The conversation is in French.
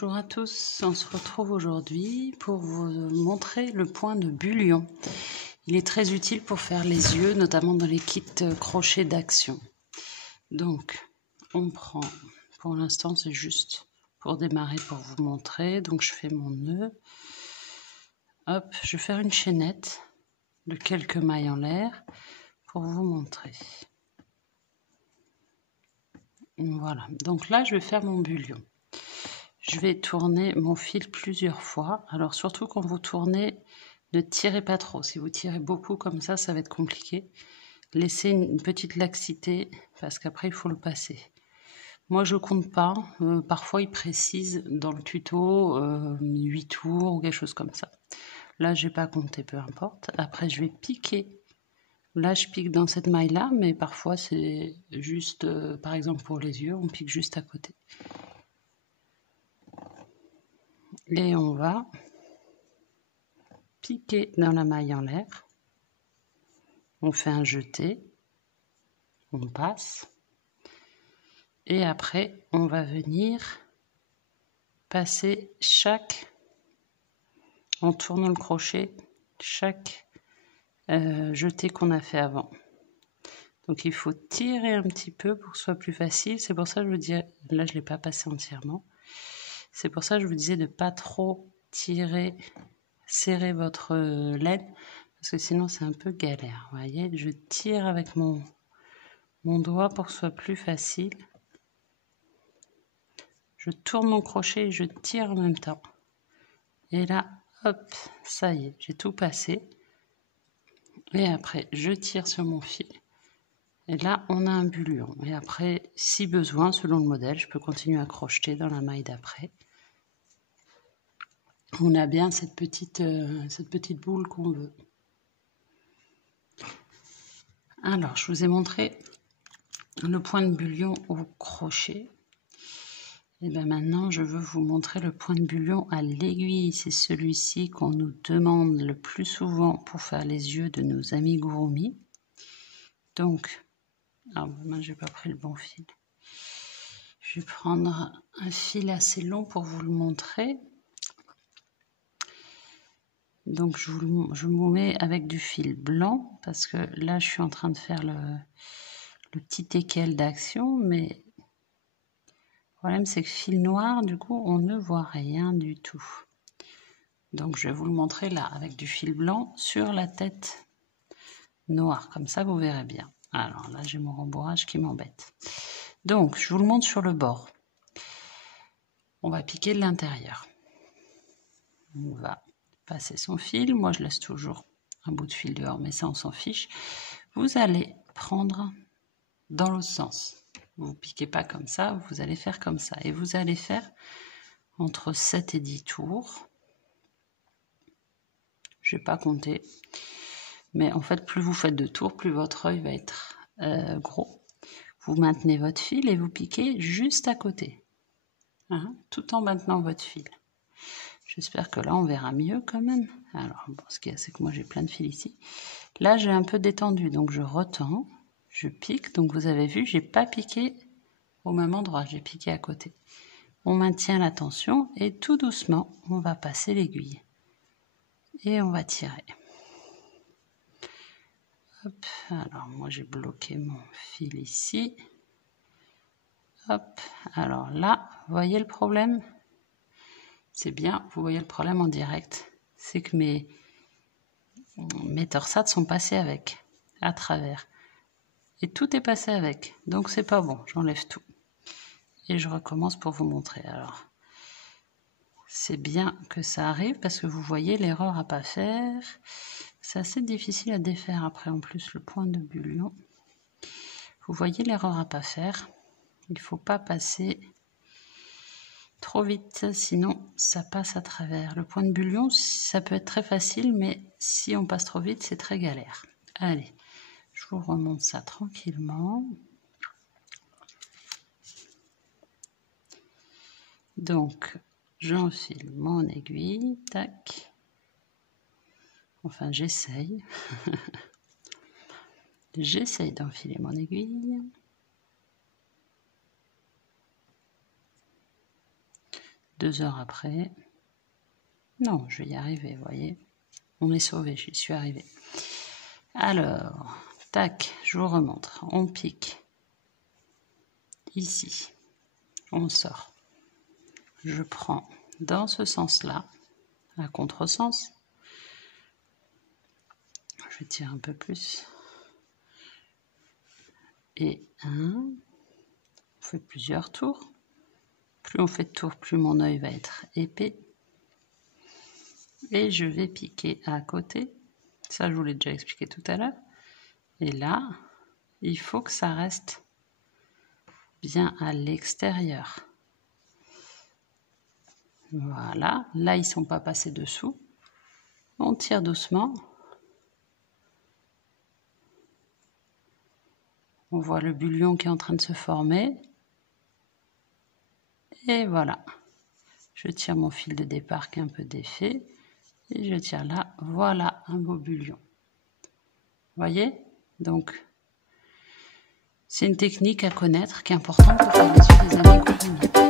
Bonjour à tous, on se retrouve aujourd'hui pour vous montrer le point de bullion. Il est très utile pour faire les yeux, notamment dans les kits crochet d'action. Donc, on prend, pour l'instant c'est juste pour démarrer, pour vous montrer. Donc je fais mon nœud. Hop, je vais faire une chaînette de quelques mailles en l'air pour vous montrer. Voilà, donc là je vais faire mon bullion. Je vais tourner mon fil plusieurs fois. Alors surtout quand vous tournez, ne tirez pas trop. Si vous tirez beaucoup comme ça va être compliqué. Laissez une petite laxité parce qu'après il faut le passer. Moi je compte pas. Parfois ils précisent dans le tuto 8 tours ou quelque chose comme ça. Là j'ai pas compté, peu importe. Après je vais piquer. Là je pique dans cette maille là, mais parfois c'est juste, par exemple pour les yeux, on pique juste à côté. Et on va piquer dans la maille en l'air. On fait un jeté, on passe. Et après, on va venir passer en tournant le crochet, chaque jeté qu'on a fait avant. Donc il faut tirer un petit peu pour que ce soit plus facile. C'est pour ça que je vous dis, là je ne l'ai pas passé entièrement. C'est pour ça que je vous disais de ne pas trop tirer, serrer votre laine, parce que sinon c'est un peu galère. Vous voyez, je tire avec mon doigt pour que ce soit plus facile. Je tourne mon crochet et je tire en même temps. Et là, hop, ça y est, j'ai tout passé. Et après, je tire sur mon fil. Et là, on a un bullion. Et après, si besoin, selon le modèle, je peux continuer à crocheter dans la maille d'après. On a bien cette petite boule qu'on veut. Alors, je vous ai montré le point de bullion au crochet. Et bien maintenant, je veux vous montrer le point de bullion à l'aiguille. C'est celui-ci qu'on nous demande le plus souvent pour faire les yeux de nos amigurumis. Donc, moi j'ai pas pris le bon fil. Je vais prendre un fil assez long pour vous le montrer. Donc je vous mets avec du fil blanc parce que là je suis en train de faire le petit équel d'action, mais le problème c'est que fil noir, du coup on ne voit rien du tout. Donc je vais vous le montrer là avec du fil blanc sur la tête noire, comme ça vous verrez bien. Alors là j'ai mon rembourrage qui m'embête. Donc je vous le montre sur le bord. On va piquer de l'intérieur. On va passer son fil. Moi je laisse toujours un bout de fil dehors, mais ça on s'en fiche. Vous allez prendre dans l'autre sens. Vous piquez pas comme ça, vous allez faire comme ça. Et vous allez faire entre 7 et 10 tours. Je vais pas compter. Mais en fait, plus vous faites de tours, plus votre œil va être gros. Vous maintenez votre fil et vous piquez juste à côté. Hein, tout en maintenant votre fil. J'espère que là, on verra mieux quand même. Alors, bon, ce qu'il y a, c'est que moi, j'ai plein de fils ici. Là, j'ai un peu détendu, donc je retends, je pique. Donc, vous avez vu, j'ai pas piqué au même endroit, j'ai piqué à côté. On maintient la tension et tout doucement, on va passer l'aiguille. Et on va tirer. Hop, alors moi j'ai bloqué mon fil ici. Hop, alors là, vous voyez le problème? C'est bien, vous voyez le problème en direct. C'est que mes torsades sont passées avec, à travers. Et tout est passé avec, donc c'est pas bon, j'enlève tout. Et je recommence pour vous montrer. Alors, c'est bien que ça arrive parce que vous voyez l'erreur à pas faire. C'est assez difficile à défaire après en plus le point de bullion. Vous voyez l'erreur à pas faire. Il ne faut pas passer trop vite, sinon ça passe à travers. Le point de bullion, ça peut être très facile, mais si on passe trop vite, c'est très galère. Allez, je vous remonte ça tranquillement. Donc, j'enfile mon aiguille, tac. Enfin, j'essaye. J'essaye d'enfiler mon aiguille. 2 heures après. Non, je vais y arriver, vous voyez. On est sauvé, j'y suis arrivée. Alors, tac, je vous remontre. On pique. Ici. On sort. Je prends dans ce sens-là, à contresens. Je tire un peu plus. Et on fait plusieurs tours. Plus on fait de tours, plus mon œil va être épais. Et je vais piquer à côté. Ça, je vous l'ai déjà expliqué tout à l'heure. Et là, il faut que ça reste bien à l'extérieur. Voilà. Là, ils ne sont pas passés dessous. On tire doucement. On voit le bullion qui est en train de se former. Et voilà. Je tire mon fil de départ qui est un peu défait. Et je tire là. Voilà un beau bullion. Vous voyez? Donc, c'est une technique à connaître qui est importante pour faire les yeux des amis comprimés.